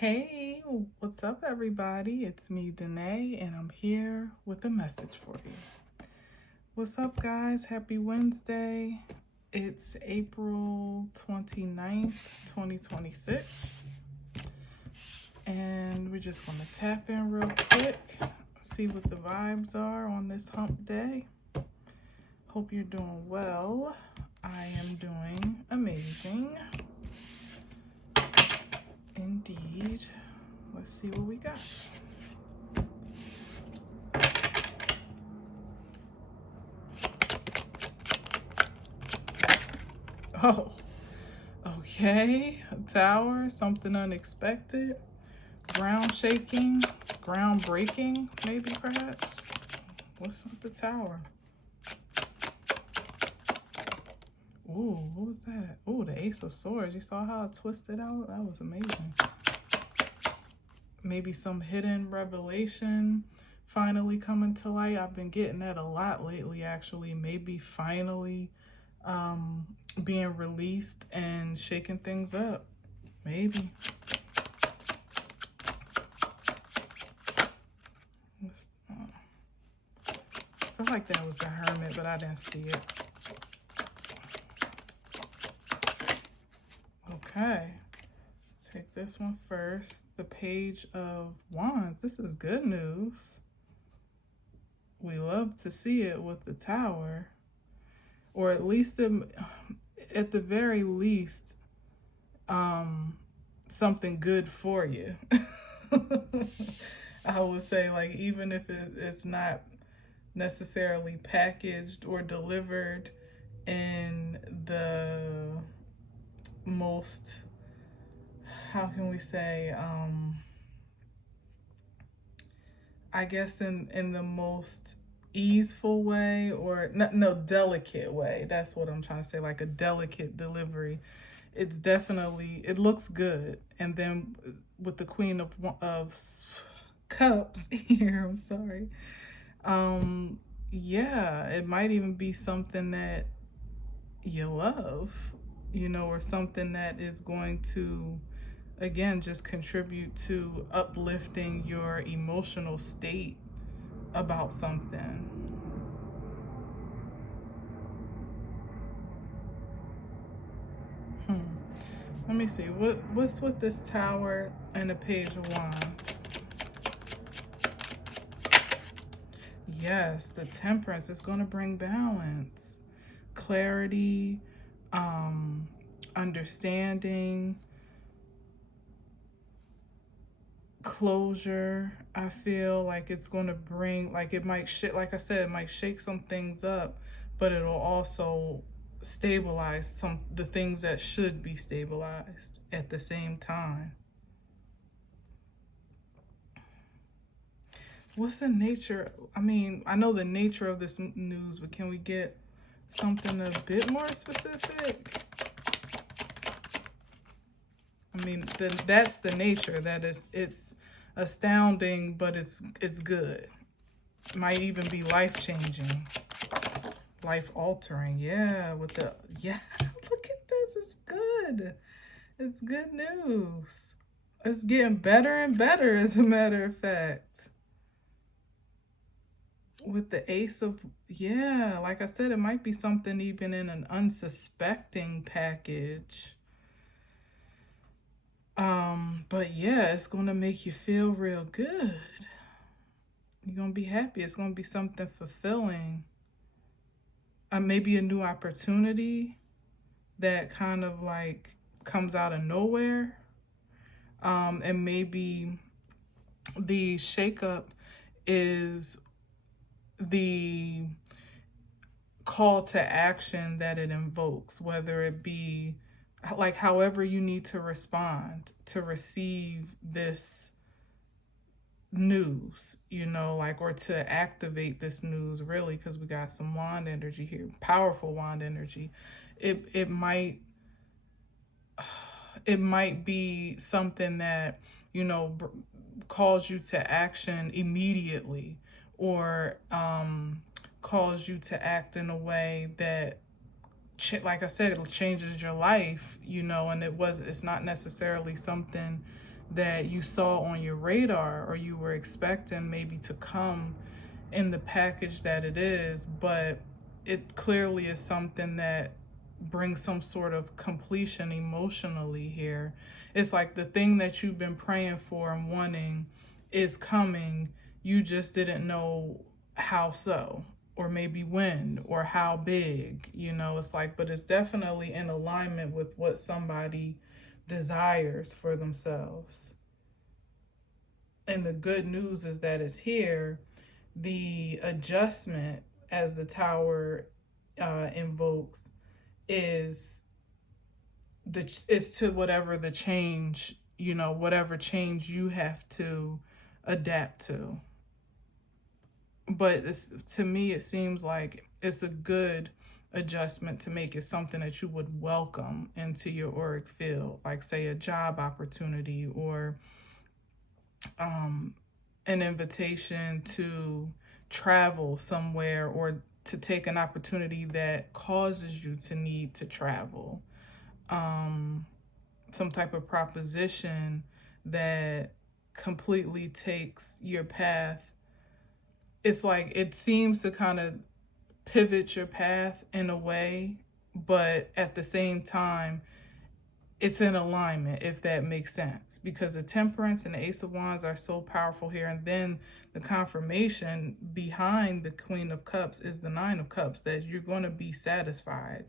Hey, what's up, everybody? It's me, Danae, and I'm here with a message for you. What's up, guys? Happy Wednesday. It's April 29th, 2026, and we're just going to tap in real quick, see what the vibes are on this hump day. Hope you're doing well. I am doing amazing. Indeed. Let's see what we got. Oh, okay. A tower, something unexpected, ground shaking, ground breaking, maybe perhaps. What's with the tower? Ooh, what was that? Ooh, the Ace of Swords. You saw how it twisted out? That was amazing. Maybe some hidden revelation finally coming to light. I've been getting that a lot lately, actually. Maybe finally being released and shaking things up. Maybe. I feel like that was the Hermit, but I didn't see it. Okay. Take this one first. The Page of Wands. This is good news. We love to see it with the Tower. Or at least, at the very least, something good for you. I would say, like, even if it's not necessarily packaged or delivered in the most, how can we say, I guess in the most easeful way, or no, delicate way. That's what I'm trying to say, like a delicate delivery. It's definitely, it looks good. And then with the Queen of Cups here, I'm sorry. Yeah, it might even be something that you love, or something that is going to, again, just contribute to uplifting your emotional state about something. Let me see. What's with this Tower and the Page of Wands? Yes, the Temperance is going to bring balance, clarity, understanding, closure. I feel like it's going to bring, like, it might like I said, it might shake some things up, but it'll also stabilize the things that should be stabilized at the same time. What's the nature? I mean, I know the nature of this news, but can we get something a bit more specific? I mean, that's the nature. That is, it's astounding, but it's good. It might even be life-changing, life-altering. Yeah, look at this. It's good. It's good news. It's getting better and better, as a matter of fact. With the Ace of, yeah, like I said, it might be something even in an unsuspecting package. But yeah, it's gonna make you feel real good. You're gonna be happy. It's gonna be something fulfilling. Maybe a new opportunity that kind of like comes out of nowhere. And maybe the shakeup is the call to action that it invokes, whether it be like however you need to respond to receive this news, like, or to activate this news, really, because we got some wand energy here, powerful wand energy. It might be something that, calls you to action immediately, or calls you to act in a way that, like I said, it changes your life, and it's not necessarily something that you saw on your radar or you were expecting maybe to come in the package that it is, but it clearly is something that brings some sort of completion emotionally here. It's like the thing that you've been praying for and wanting is coming. You just didn't know how so, or maybe when, or how big, it's like, but it's definitely in alignment with what somebody desires for themselves. And the good news is that it's here. The adjustment, as the tower invokes, is to whatever the change, whatever change you have to adapt to. But to me, it seems like it's a good adjustment to make it something that you would welcome into your auric field, like say a job opportunity or an invitation to travel somewhere or to take an opportunity that causes you to need to travel. Some type of proposition that completely takes your path. It's like it seems to kind of pivot your path in a way, but at the same time, it's in alignment, if that makes sense, because the Temperance and the Ace of Wands are so powerful here. And then the confirmation behind the Queen of Cups is the Nine of Cups, that you're going to be satisfied,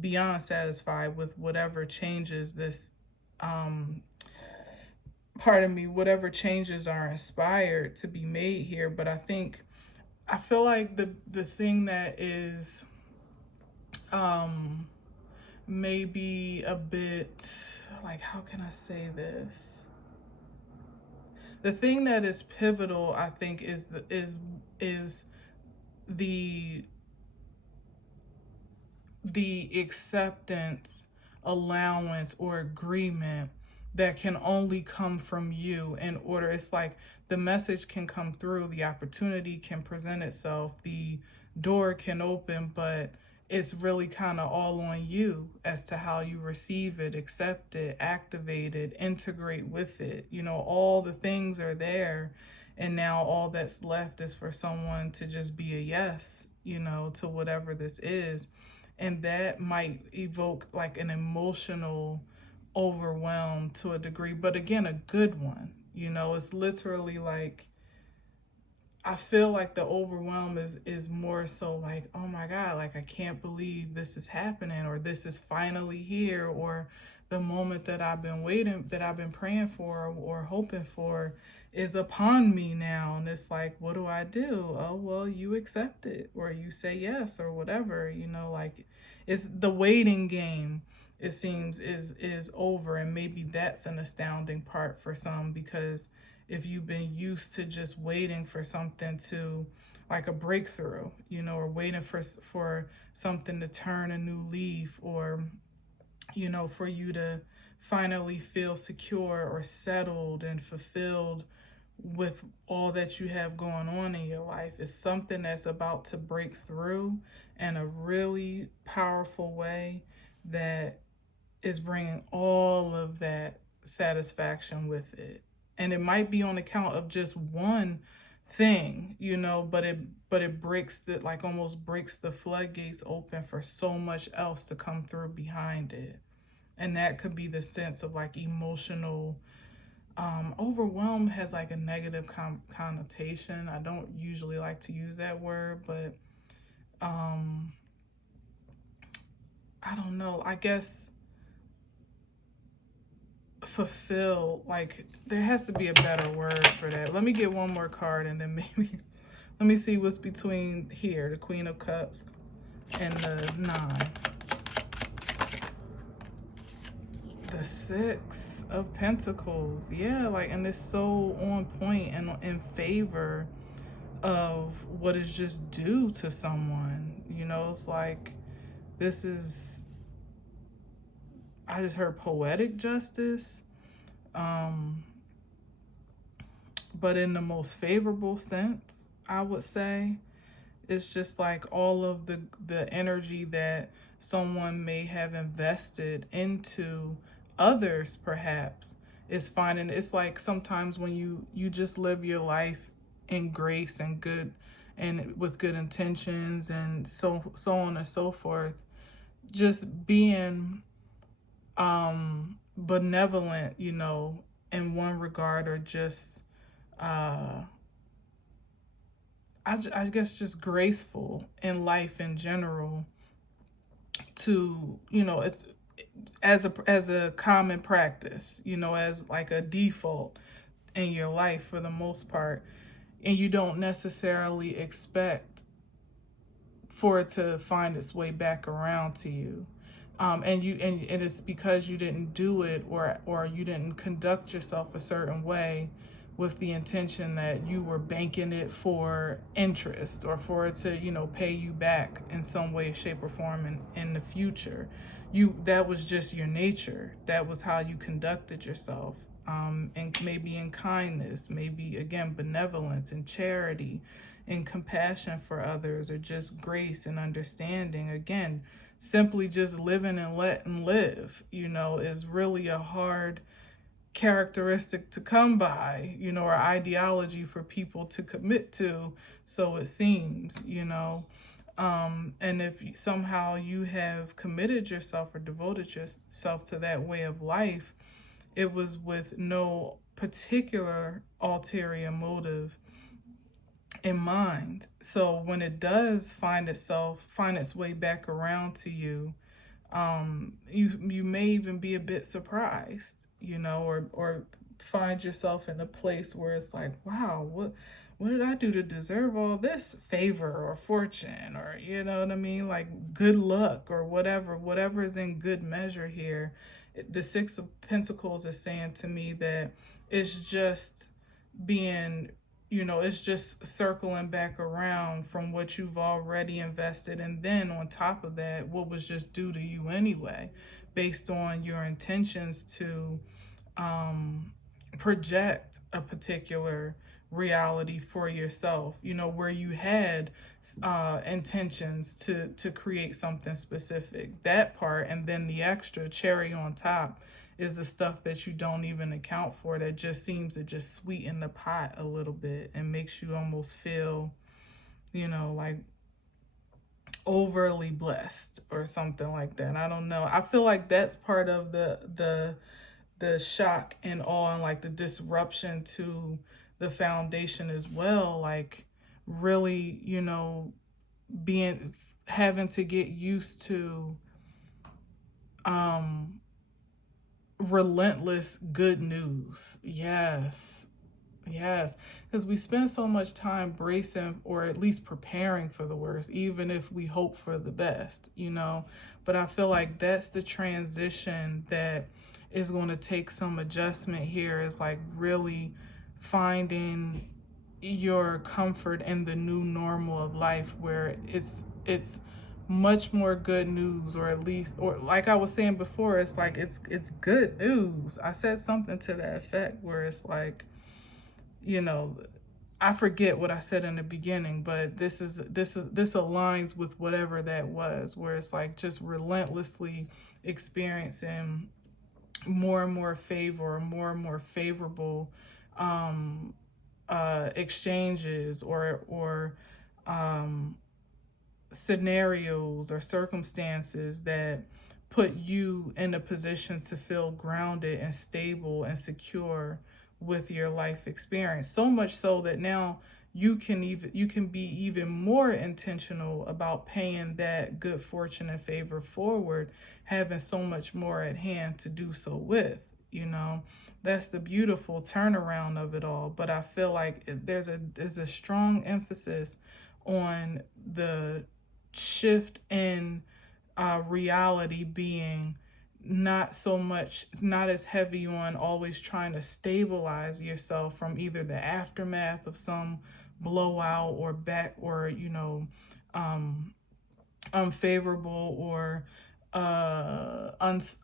beyond satisfied with whatever changes this, whatever changes are inspired to be made here. But I feel like the thing that is maybe a bit, like, how can I say this? The thing that is pivotal, I think, is the acceptance, allowance, or agreement that can only come from you in order. It's like the message can come through, the opportunity can present itself, the door can open, but it's really kind of all on you as to how you receive it, accept it, activate it, integrate with it. All the things are there. And now all that's left is for someone to just be a yes, to whatever this is. And that might evoke like an emotional overwhelm to a degree, but again, a good one. It's literally like, I feel like the overwhelm is more so like, oh my God, like I can't believe this is happening, or this is finally here, or the moment that I've been praying for or hoping for is upon me now. And it's like, what do I do? Oh, well, you accept it, or you say yes, or whatever, like it's the waiting game, it seems, is over. And maybe that's an astounding part for some, because if you've been used to just waiting for something to, like a breakthrough, or waiting for something to turn a new leaf, or, for you to finally feel secure or settled and fulfilled with all that you have going on in your life, is something that's about to break through in a really powerful way that is bringing all of that satisfaction with it. And it might be on account of just one thing, but it breaks the, like almost breaks the floodgates open for so much else to come through behind it. And that could be the sense of like emotional overwhelm. Has like a negative connotation. I don't usually like to use that word, but I don't know, I guess fulfill, like there has to be a better word for that. Let me get one more card, and then maybe let me see what's between here, the Queen of Cups and the Nine. The Six of Pentacles. Yeah, like, and it's so on point and in favor of what is just due to someone. It's like, this is, I just heard poetic justice, but in the most favorable sense, I would say. It's just like all of the energy that someone may have invested into others, perhaps, is finding, it's like sometimes when you just live your life in grace and good and with good intentions and so on and so forth, just being benevolent, in one regard, or just uh I guess just graceful in life in general, to it's as a common practice, as like a default in your life for the most part, and you don't necessarily expect for it to find its way back around to you. And it's because you didn't do it, or you didn't conduct yourself a certain way with the intention that you were banking it for interest, or for it to pay you back in some way, shape, or form in the future. That was just your nature. That was how you conducted yourself. And maybe in kindness, maybe again benevolence and charity and compassion for others, or just grace and understanding. Again, simply just living and letting live, is really a hard characteristic to come by, or ideology for people to commit to, so it seems, and if somehow you have committed yourself or devoted yourself to that way of life, it was with no particular ulterior motive in mind. So when it does find its way back around to you, you may even be a bit surprised, or find yourself in a place where it's like, wow, what did I do to deserve all this favor or fortune, or you know what I mean, like good luck, or whatever is in good measure here. The Six of Pentacles is saying to me that it's just being, it's just circling back around from what you've already invested, and then on top of that, what was just due to you anyway, based on your intentions to project a particular reality for yourself, where you had intentions to create something specific. That part, and then the extra cherry on top, is the stuff that you don't even account for, that just seems to just sweeten the pot a little bit and makes you almost feel, like overly blessed or something like that. I don't know. I feel like that's part of the shock and awe, and like the disruption to the foundation as well. Like really, being having to get used to relentless good news. Yes. Yes, because we spend so much time bracing, or at least preparing for the worst, even if we hope for the best, But I feel like that's the transition that is going to take some adjustment here, is like really finding your comfort in the new normal of life, where it's much more good news, or at least, or like I was saying before, it's like it's good news. I said something to that effect, where it's like, you know, I forget what I said in the beginning, but this aligns with whatever that was, where it's like just relentlessly experiencing more and more favor, more and more favorable exchanges, or scenarios or circumstances that put you in a position to feel grounded and stable and secure with your life experience. So much so that now you can be even more intentional about paying that good fortune and favor forward, having so much more at hand to do so with, That's the beautiful turnaround of it all. But I feel like there's a strong emphasis on the shift in reality being not as heavy on always trying to stabilize yourself from either the aftermath of some blowout, or unfavorable, or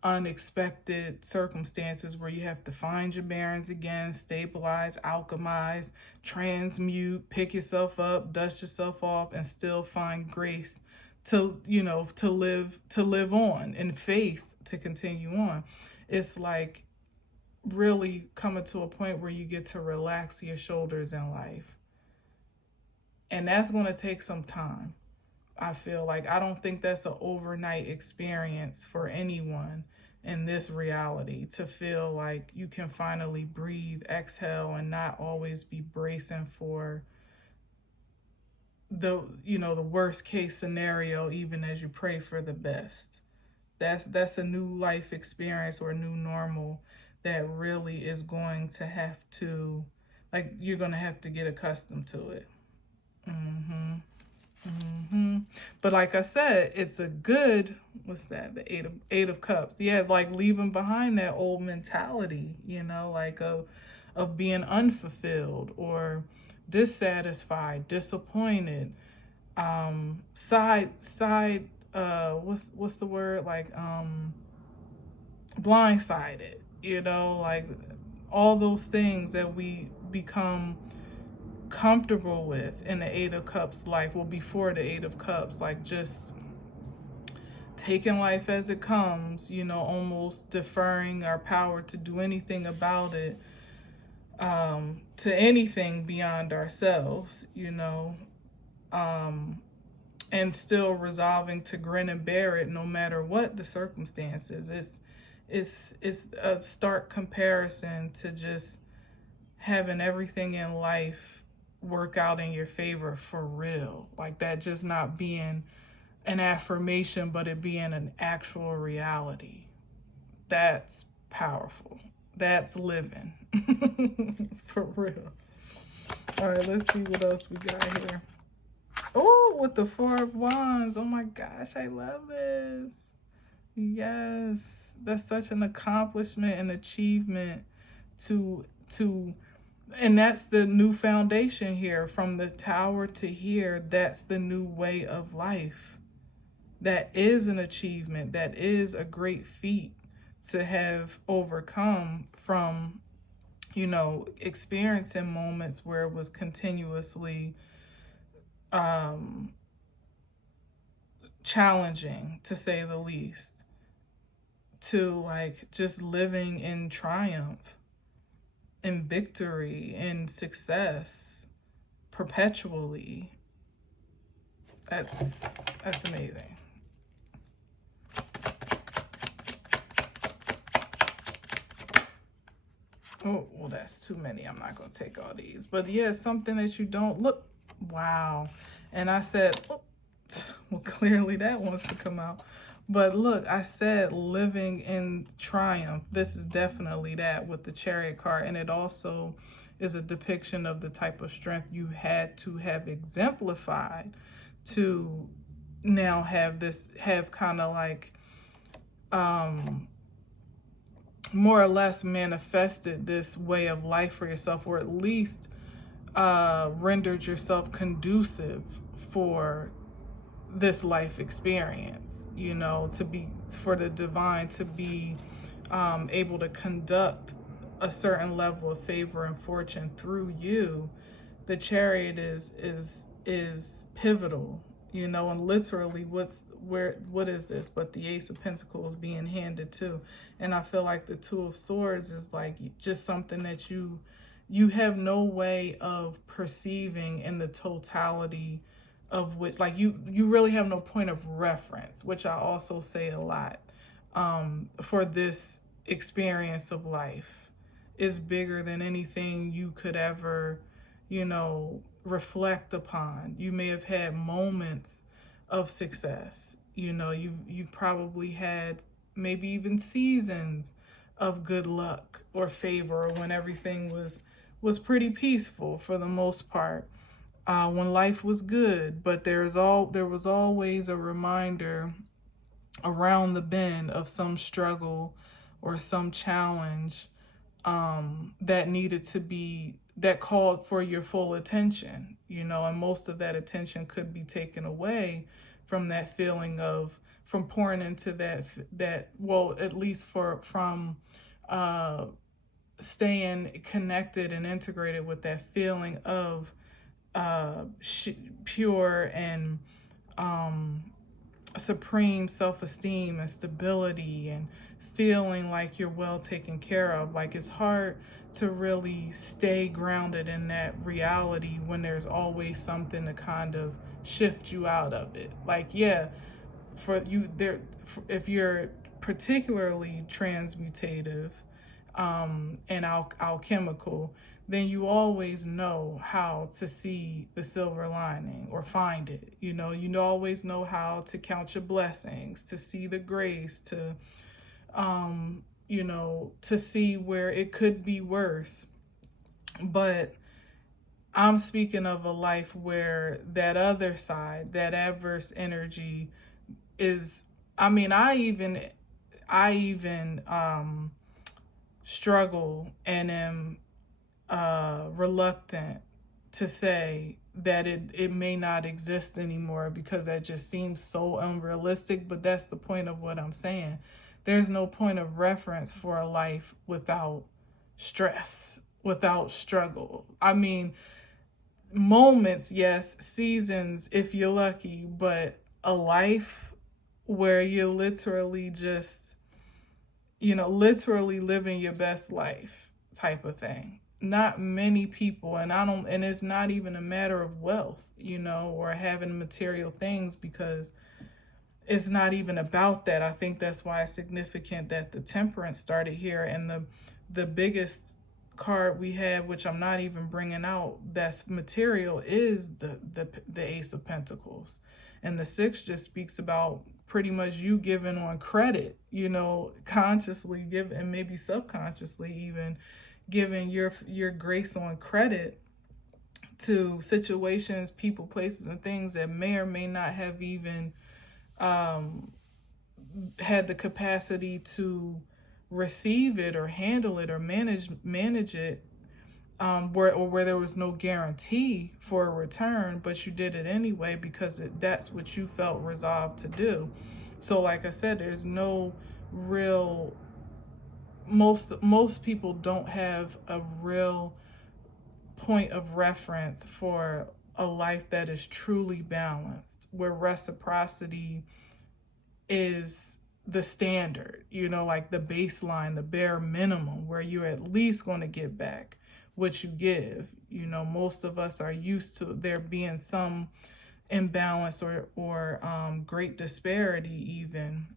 unexpected circumstances, where you have to find your bearings again, stabilize, alchemize, transmute, pick yourself up, dust yourself off, and still find grace to live on, in faith to continue on. It's like really coming to a point where you get to relax your shoulders in life. And that's going to take some time. I feel like I don't think that's an overnight experience for anyone in this reality, to feel like you can finally breathe, exhale, and not always be bracing for the worst case scenario, even as you pray for the best. That's a new life experience, or a new normal, that really is going to have to, like, you're going to have to get accustomed to it. But like I said, it's a good, what's that? The eight of cups. Yeah, like leaving behind that old mentality, like of being unfulfilled or dissatisfied, disappointed, side what's the word? Like blindsided, like all those things that we become comfortable with in the Eight of Cups life. Well, before the Eight of Cups, like just taking life as it comes, almost deferring our power to do anything about it, to anything beyond ourselves, and still resolving to grin and bear it no matter what the circumstances. It's a stark comparison to just having everything in life work out in your favor for real. Like that just not being an affirmation, but it being an actual reality. That's powerful. That's living. For real. All right, let's see what else we got here. Oh, with the Four of Wands. Oh my gosh, I love this. Yes, that's such an accomplishment and achievement to and that's the new foundation here, from the Tower to here. That's the new way of life. That is an achievement. That is a great feat to have overcome from, experiencing moments where it was continuously challenging, to say the least, to like just living in triumph, in victory, in success, perpetually. That's amazing. Oh, well, that's too many. I'm not going to take all these. But yeah, something that you don't look. Wow. And I said, oh, well, clearly that wants to come out. But look, I said living in triumph. This is definitely that with the Chariot card. And it also is a depiction of the type of strength you had to have exemplified to now have kind of like more or less manifested this way of life for yourself, or at least rendered yourself conducive for this life experience, for the divine to be able to conduct a certain level of favor and fortune through you. The Chariot is pivotal, and literally what is this but the Ace of Pentacles being handed to. And I feel like the Two of Swords is like just something that you have no way of perceiving in the totality of which, like, you really have no point of reference, which I also say a lot, for this experience of life. Is bigger than anything you could ever, reflect upon. You may have had moments of success. You probably had maybe even seasons of good luck or favor, when everything was pretty peaceful for the most part, when life was good. But there was always a reminder around the bend of some struggle or some challenge that called for your full attention, and most of that attention could be taken away from that feeling of, from pouring into that well, at least from staying connected and integrated with that feeling of pure and supreme self-esteem and stability and feeling like you're well taken care of. Like, it's hard to really stay grounded in that reality when there's always something to kind of shift you out of it. Like, yeah, for you there, if you're particularly transmutative, and alchemical, then you always know how to see the silver lining or find it. You always know how to count your blessings, to see the grace, to see where it could be worse. But I'm speaking of a life where that other side, that adverse energy is, I mean, I even struggle and am reluctant to say that it may not exist anymore, because that just seems so unrealistic. But that's the point of what I'm saying. There's no point of reference for a life without stress, without struggle. I mean, moments, yes, seasons if you're lucky, but a life where you're literally just, literally living your best life type of thing. Not many people, and it's not even a matter of wealth, or having material things, because it's not even about that. I think that's why it's significant that the temperance started here, and the biggest card we have, which I'm not even bringing out, that's material, is the Ace of Pentacles, and the Six just speaks about pretty much you giving on credit, consciously give, and maybe subconsciously even giving your grace on credit to situations, people, places, and things that may or may not have even had the capacity to receive it or handle it or manage it, where there was no guarantee for a return, but you did it anyway because that's what you felt resolved to do. So, like I said, there's no real, most people don't have a real point of reference for a life that is truly balanced, where reciprocity is the standard, like the baseline, the bare minimum, where you're at least going to get back what you give. Most of us are used to there being some imbalance or great disparity even.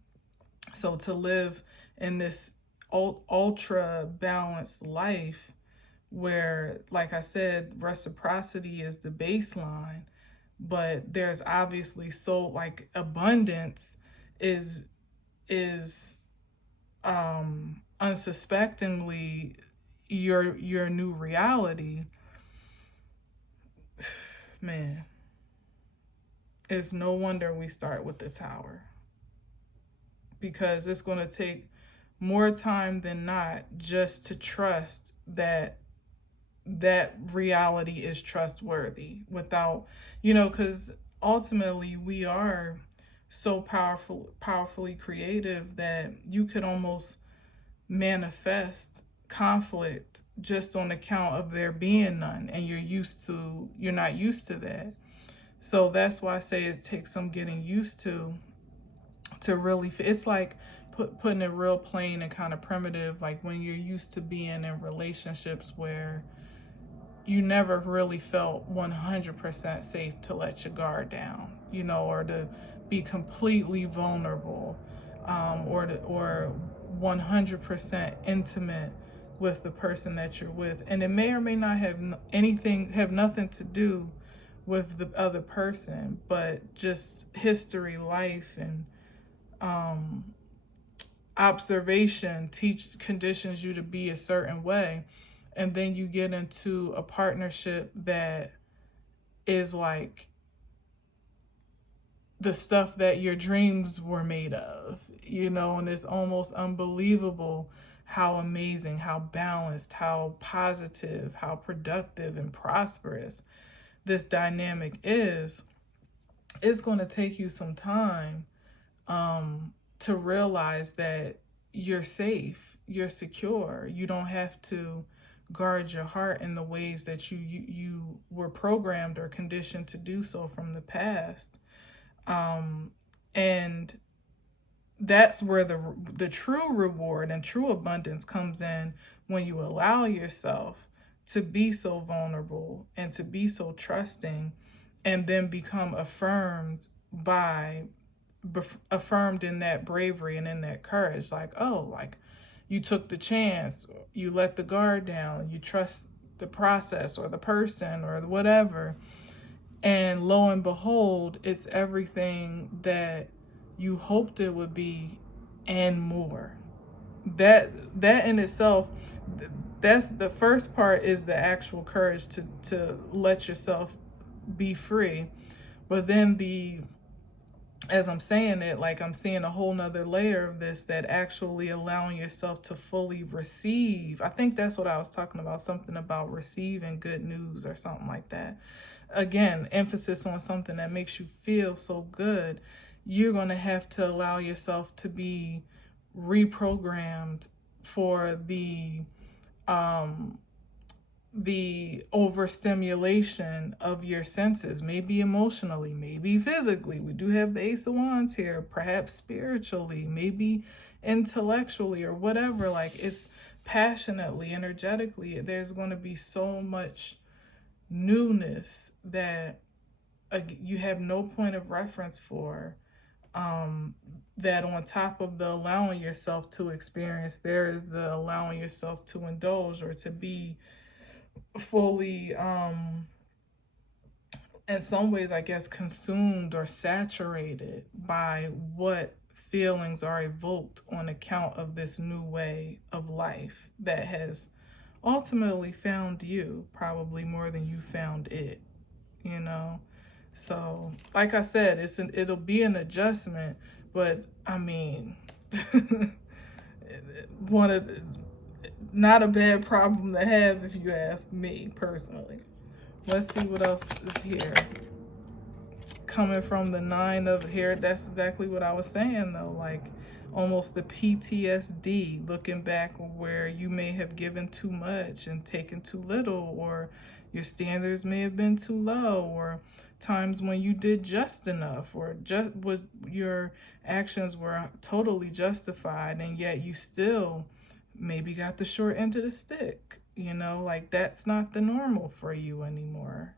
So to live in this ultra balanced life where, like I said, reciprocity is the baseline, but there's obviously, so like, abundance is unsuspectingly your new reality. Man, it's no wonder we start with the Tower, because it's going to take more time than not just to trust that reality is trustworthy, without, because ultimately we are so powerfully creative that you could almost manifest conflict just on account of there being none, and you're not used to that. So that's why I say it takes some getting used to really, it's like putting it real plain and kind of primitive, like when you're used to being in relationships where you never really felt 100% safe to let your guard down, or to be completely vulnerable, or 100% intimate with the person that you're with. And it may or may not have nothing to do with the other person, but just history, life, and observation conditions you to be a certain way. And then you get into a partnership that is like the stuff that your dreams were made of, and it's almost unbelievable how amazing, how balanced, how positive, how productive and prosperous this dynamic is. It's going to take you some time to realize that you're safe, you're secure. You don't have to guard your heart in the ways that you were programmed or conditioned to do so from the past. And that's where the true reward and true abundance comes in, when you allow yourself to be so vulnerable and to be so trusting, and then become by affirmed in that bravery and in that courage. Like, oh, like, you took the chance, you let the guard down, you trust the process or the person or whatever, and lo and behold, it's everything that you hoped it would be and more. That in itself, that's the first part, is the actual courage to let yourself be free. But then as I'm saying it, like, I'm seeing a whole nother layer of this, that actually allowing yourself to fully receive. I think that's what I was talking about, something about receiving good news or something like that. Again, emphasis on something that makes you feel so good. You're going to have to allow yourself to be reprogrammed for the overstimulation of your senses, maybe emotionally, maybe physically. We do have the Ace of Wands here, perhaps spiritually, maybe intellectually, or whatever. Like, it's passionately, energetically. There's going to be so much newness that you have no point of reference for. That on top of the allowing yourself to experience, there is the allowing yourself to indulge, or to be fully, in some ways, I guess, consumed or saturated by what feelings are evoked on account of this new way of life that has ultimately found you, probably more than you found it, you know? So, like I said, it'll be an adjustment, but I mean, one of not a bad problem to have, if you ask me personally. Let's see what else is here. Coming from the 9 of here, that's exactly what I was saying, though. Like, almost the PTSD, looking back where you may have given too much and taken too little, or your standards may have been too low, or times when you did just enough, or just was your actions were totally justified, and yet you still maybe got the short end of the stick. You know, like, that's not the normal for you anymore.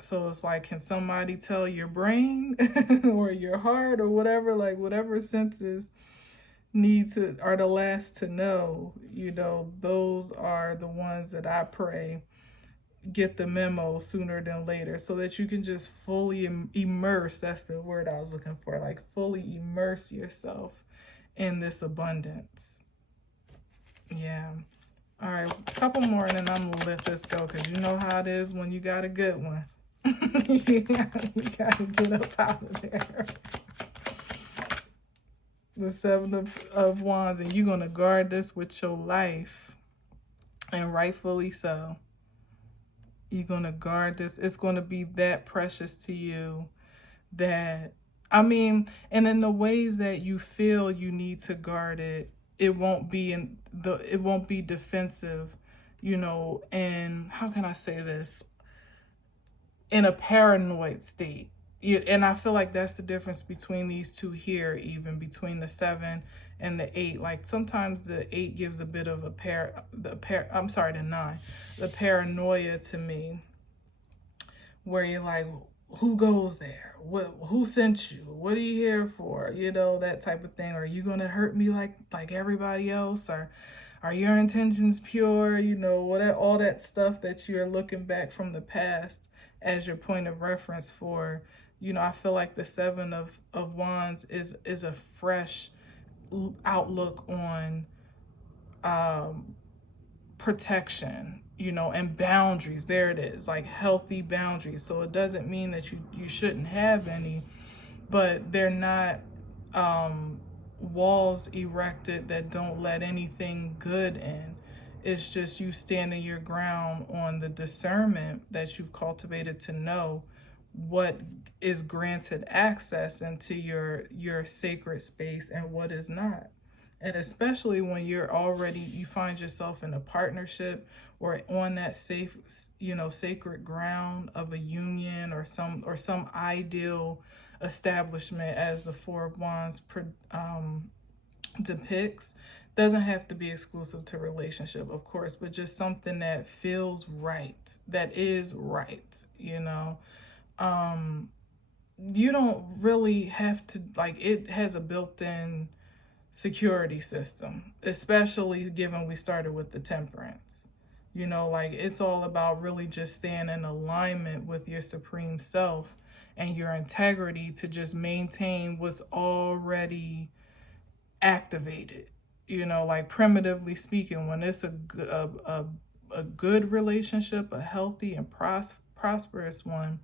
So it's like, can somebody tell your brain or your heart or whatever, like, whatever senses are the last to know, you know, those are the ones that I pray get the memo sooner than later, so that you can just fully immerse, that's the word I was looking for, like, fully immerse yourself in this abundance. Yeah. All right, a couple more, and then I'm gonna let this go, because you know how it is when you got a good one. you gotta get up out of there. The 7 of Wands, and you're gonna guard this with your life, and rightfully so. You're gonna guard this. It's gonna be that precious to you, that, I mean, and in the ways that you feel you need to guard it, it won't be defensive, you know, and how can I say this? In a paranoid state. And I feel like that's the difference between these two here, even between the 7 and the 8. Like, sometimes the 8 gives a bit of the 9, the paranoia to me, where you're like, who goes there? Who sent you? What are you here for? You know, that type of thing. Are you gonna hurt me like everybody else? Or are your intentions pure? You know, all that stuff that you're looking back from the past as your point of reference for. You know, I feel like the 7 of Wands is a fresh outlook on protection, you know, and boundaries. There it is, like, healthy boundaries. So it doesn't mean that you shouldn't have any, but they're not walls erected that don't let anything good in. It's just you standing your ground on the discernment that you've cultivated to know what is granted access into your sacred space and what is not. And especially when you find yourself in a partnership or on that safe, sacred ground of a union or some ideal establishment, as the Four of Wands depicts. Doesn't have to be exclusive to relationship, of course, but just something that feels right, that is right, you don't really have to, like, it has a built-in security system, especially given we started with the temperance. Like, it's all about really just staying in alignment with your supreme self and your integrity to just maintain what's already activated. Like, primitively speaking, when it's a good relationship, a healthy and prosperous one,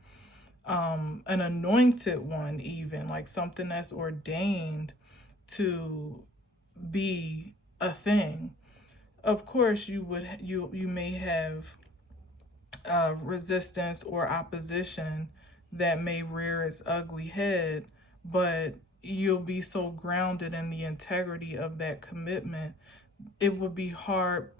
an anointed one, even like something that's ordained to be a thing. Of course, you may have resistance or opposition that may rear its ugly head, but you'll be so grounded in the integrity of that commitment. It would be hard.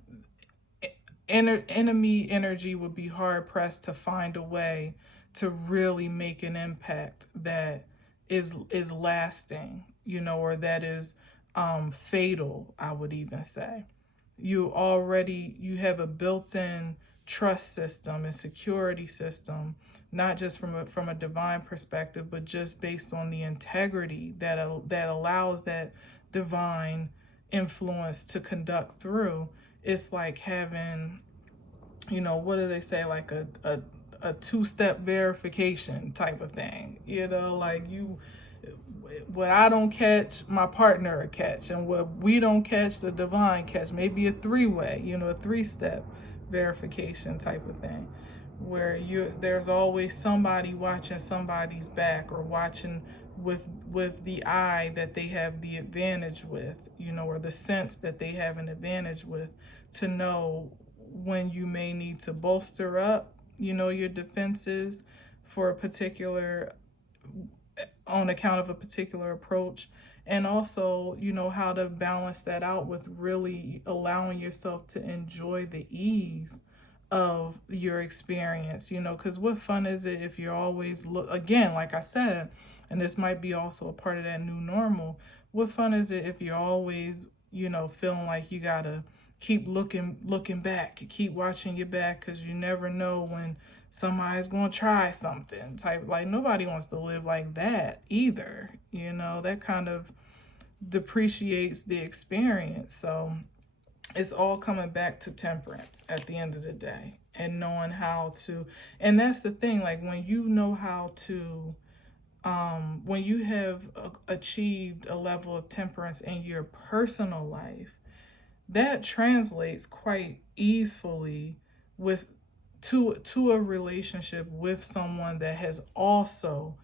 Enemy energy would be hard pressed to find a way to really make an impact that is lasting, or that is fatal, I would even say. You have a built-in trust system and security system, not just from a divine perspective, but just based on the integrity that allows that divine influence to conduct through. It's like having, what do they say, like a two-step verification type of thing. Like, what I don't catch, my partner will catch, and what we don't catch, the divine catch. Maybe a three-way, a three-step verification type of thing, where there's always somebody watching somebody's back, or watching with the eye that they have the advantage with, or the sense that they have an advantage with, to know when you may need to bolster up, your defenses for a particular, on account of a particular approach. And also, how to balance that out with really allowing yourself to enjoy the ease of your experience, because what fun is it if you're always again, like I said, and this might be also a part of that new normal. What fun is it if you're always, feeling like you gotta keep looking back, you keep watching your back, because you never know when somebody's gonna try something type. Like, nobody wants to live like that either. That kind of depreciates the experience. So it's all coming back to temperance at the end of the day, and knowing how to. And that's the thing, like, when you know how to, when you have achieved a level of temperance in your personal life, that translates quite easily with to a relationship with someone that has also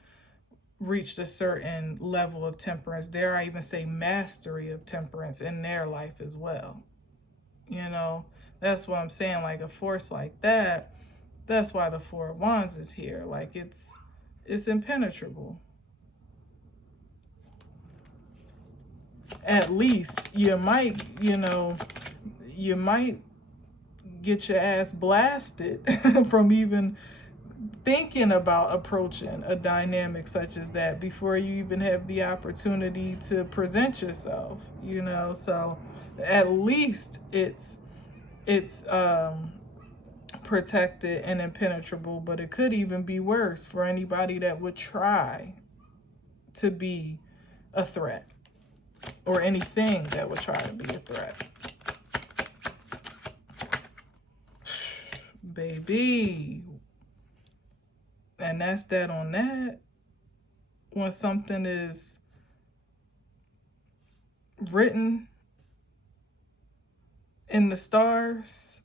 reached a certain level of temperance, dare I even say mastery of temperance in their life as well. That's what I'm saying. Like, a force like that, that's why the Four of Wands is here. Like, it's impenetrable. At least you might get your ass blasted from even thinking about approaching a dynamic such as that before you even have the opportunity to present yourself. So at least it's protected and impenetrable, but it could even be worse for anybody that would try to be a threat, or anything that would try to be a threat. Baby. And that's that on that. When something is written in the stars,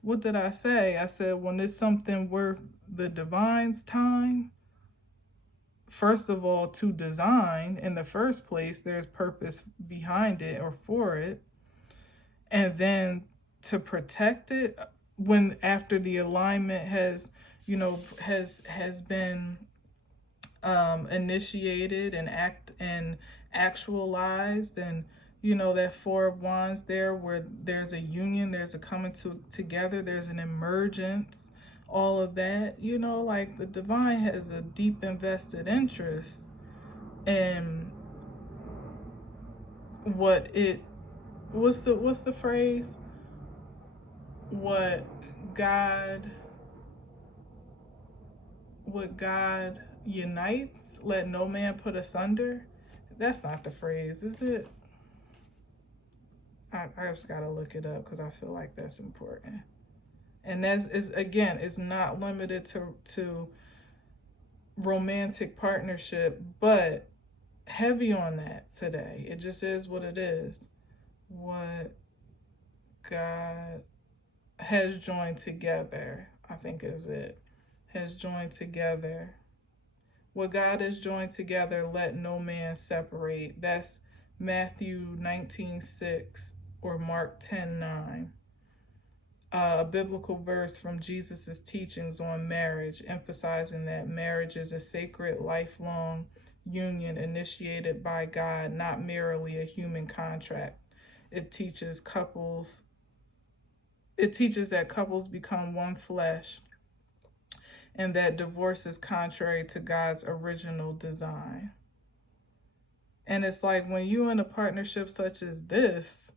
what did I say? I said, when it's something worth the divine's time, first of all, to design in the first place, there's purpose behind it or for it. And then to protect it, when after the alignment has been initiated and actualized, and You know, that Four of Wands there, where there's a union, there's a coming together, there's an emergence, all of that. You know, like the divine has a deep invested interest in what it, what's the phrase? What God, what God unites, let no man put asunder. That's not the phrase, is it? I just gotta look it up because I feel like that's important. And that's is again, it's not limited to romantic partnership, but heavy on that today. It just is what it is. What God has joined together, I think is it. Has joined together. What God has joined together, let no man separate. That's Matthew 19:6 or Mark 10:9. A biblical verse from Jesus' teachings on marriage, emphasizing that marriage is a sacred, lifelong union initiated by God, not merely a human contract. It teaches that couples become one flesh, and that divorce is contrary to God's original design. And it's like when you're in a partnership such as this,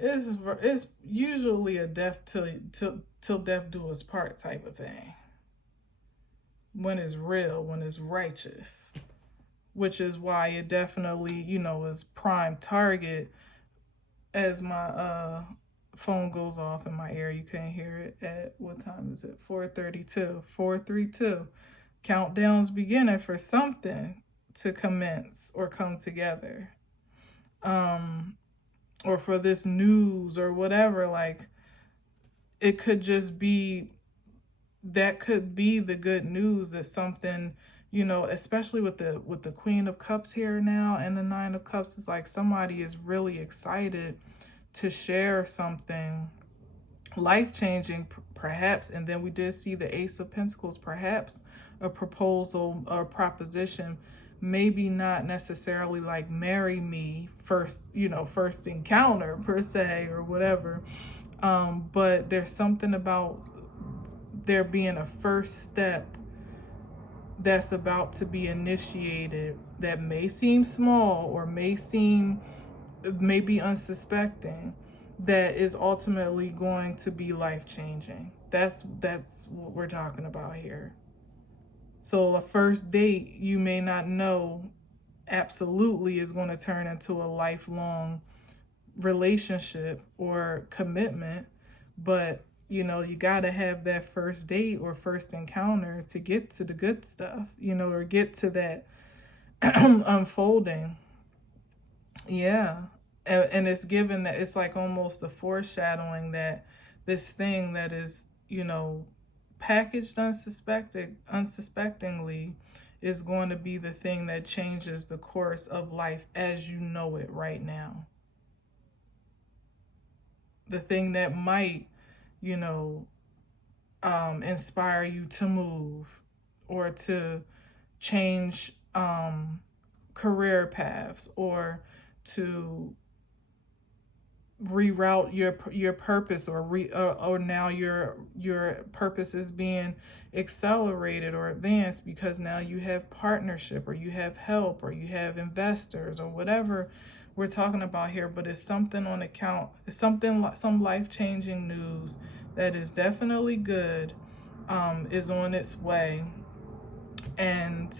it's usually a death till death do us part type of thing. When it's real, when it's righteous, which is why it definitely, you know, is prime target. As my phone goes off in my ear, you can't hear it at, what time is it? 4:32, 4:32. Countdown's beginning for something to commence or come together. Or for this news or whatever, like it could just be, that could be the good news that something, you know, especially with the Queen of Cups here now and the Nine of Cups, is like somebody is really excited to share something life-changing, perhaps. And then we did see the Ace of Pentacles, perhaps a proposal or proposition, maybe not necessarily like marry me first, you know, first encounter per se or whatever, but there's something about there being a first step that's about to be initiated that may seem small or may be unsuspecting, that is ultimately going to be life-changing. That's what we're talking about here. So a first date, you may not know absolutely is going to turn into a lifelong relationship or commitment, but you know, you got to have that first date or first encounter to get to the good stuff, you know, or get to that unfolding. Yeah. And it's given that it's like almost a foreshadowing that this thing that is, you know, packaged unsuspectingly is going to be the thing that changes the course of life as you know it right now. The thing that might, you know, inspire you to move or to change career paths, or to reroute your purpose, or now your purpose is being accelerated or advanced because now you have partnership, or you have help, or you have investors, or whatever we're talking about here. But it's something on account, it's something, some life-changing news that is definitely good, is on its way. And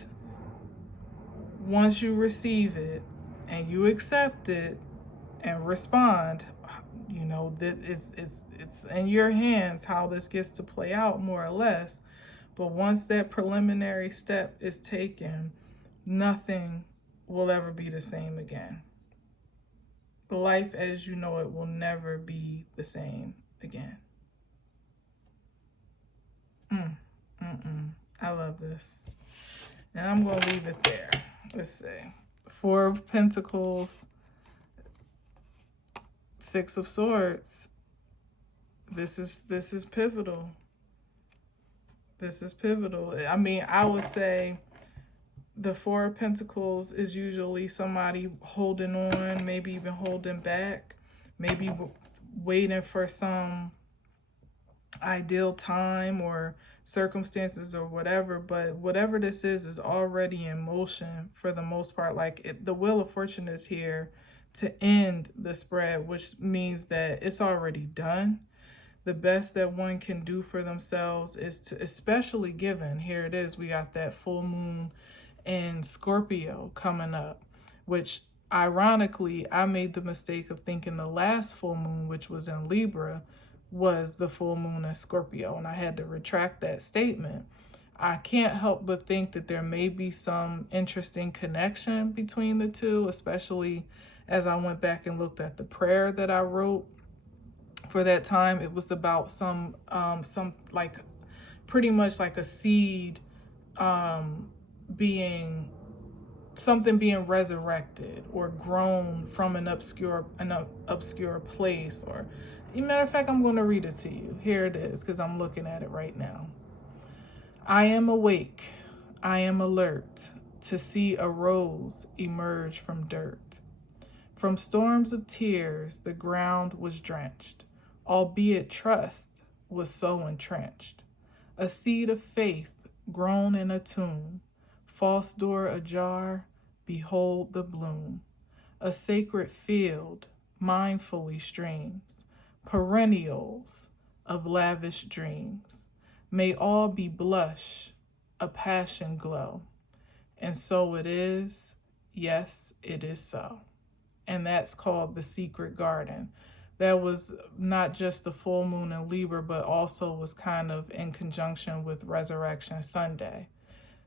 once you receive it and you accept it and respond, you know that it's in your hands how this gets to play out, more or less. But once that preliminary step is taken, nothing will ever be the same again. Life as you know it will never be the same again. I love this. And I'm going to leave it there. Let's see. Four of Pentacles, Six of Swords. This is pivotal. This is pivotal. I mean, I would say The Four of Pentacles is usually somebody holding on, maybe even holding back, maybe waiting for some ideal time or circumstances or whatever. But whatever this is already in motion for the most part. Like the Wheel of Fortune is here to end the spread, which means that it's already done. The best that one can do for themselves is to, especially given, here it is, we got that full moon in Scorpio coming up, which ironically, I made the mistake of thinking the last full moon, which was in Libra, was the full moon in Scorpio, and I had to retract that statement. I can't help but think that there may be some interesting connection between the two, especially as I went back and looked at the prayer that I wrote for that time. It was about some like pretty much like a seed being something being resurrected or grown from an obscure place. Or matter of fact, I'm going to read it to you. Here it is, because I'm looking at it right now. I am awake, I am alert to see a rose emerge from dirt. From storms of tears the ground was drenched, albeit trust was so entrenched. A seed of faith grown in a tomb, false door ajar, behold the bloom. A sacred field mindfully streams, perennials of lavish dreams. May all be blush, a passion glow. And so it is, yes, it is so. And that's called The Secret Garden. That was not just the full moon in Libra, but also was kind of in conjunction with Resurrection Sunday.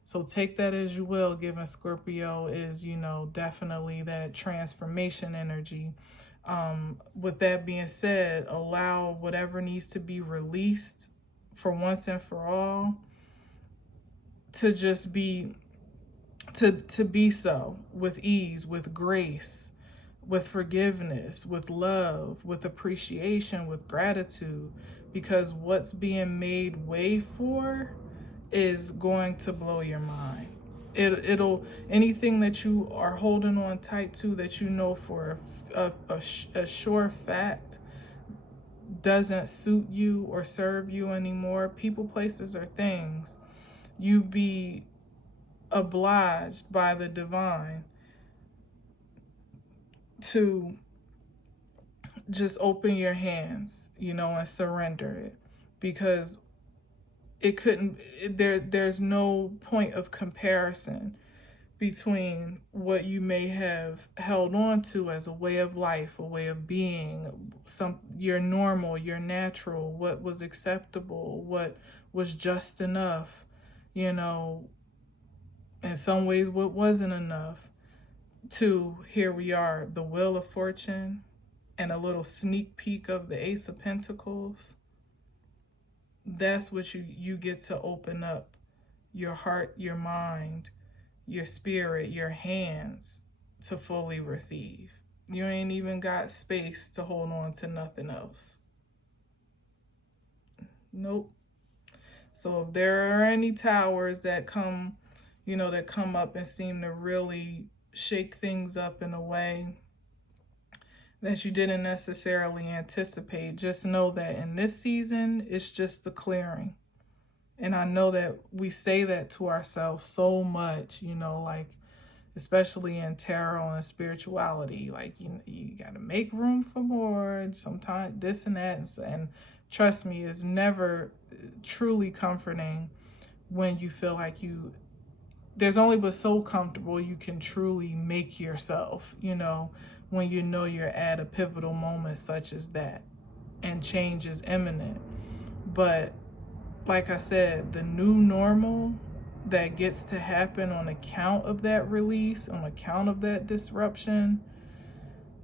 So take that as you will, given Scorpio is, definitely that transformation energy. With that being said, allow whatever needs to be released for once and for all to just be, to be so, with ease, with grace, with forgiveness, with love, with appreciation, with gratitude, because what's being made way for is going to blow your mind. It'll anything that you are holding on tight to that you know for a sure fact doesn't suit you or serve you anymore, people, places, or things, you be obliged by the divine to just open your hands, and surrender it, because there's no point of comparison between what you may have held on to as a way of life, a way of being, your normal, your natural, what was acceptable, what was just enough, in some ways what wasn't enough, to here we are, the Wheel of Fortune and a little sneak peek of the Ace of Pentacles. That's what you get to open up your heart, your mind, your spirit, your hands to fully receive. You ain't even got space to hold on to nothing else. Nope. So if there are any towers that come up and seem to really shake things up in a way that you didn't necessarily anticipate, just know that in this season, it's just the clearing. And I know that we say that to ourselves so much, like, especially in tarot and spirituality, like, you got to make room for more, and sometimes this and that. And trust me, it's never truly comforting when you feel like there's only but so comfortable you can truly make yourself, when you're at a pivotal moment such as that and change is imminent. But like I said, the new normal that gets to happen on account of that release, on account of that disruption,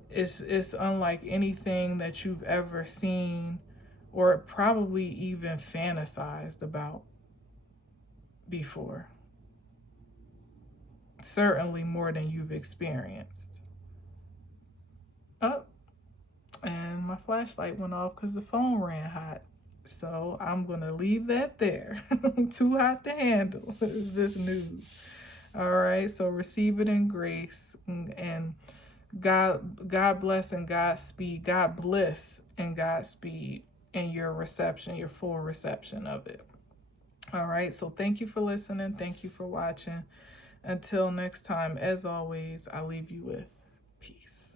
it's unlike anything that you've ever seen or probably even fantasized about before. Certainly more than you've experienced. Oh, and my flashlight went off because the phone ran hot. So I'm going to leave that there. Too hot to handle is this news. All right, so receive it in grace, and God bless and Godspeed, God bliss and Godspeed in your reception, your full reception of it. All right, so thank you for listening. Thank you for watching. Until next time, as always, I leave you with peace.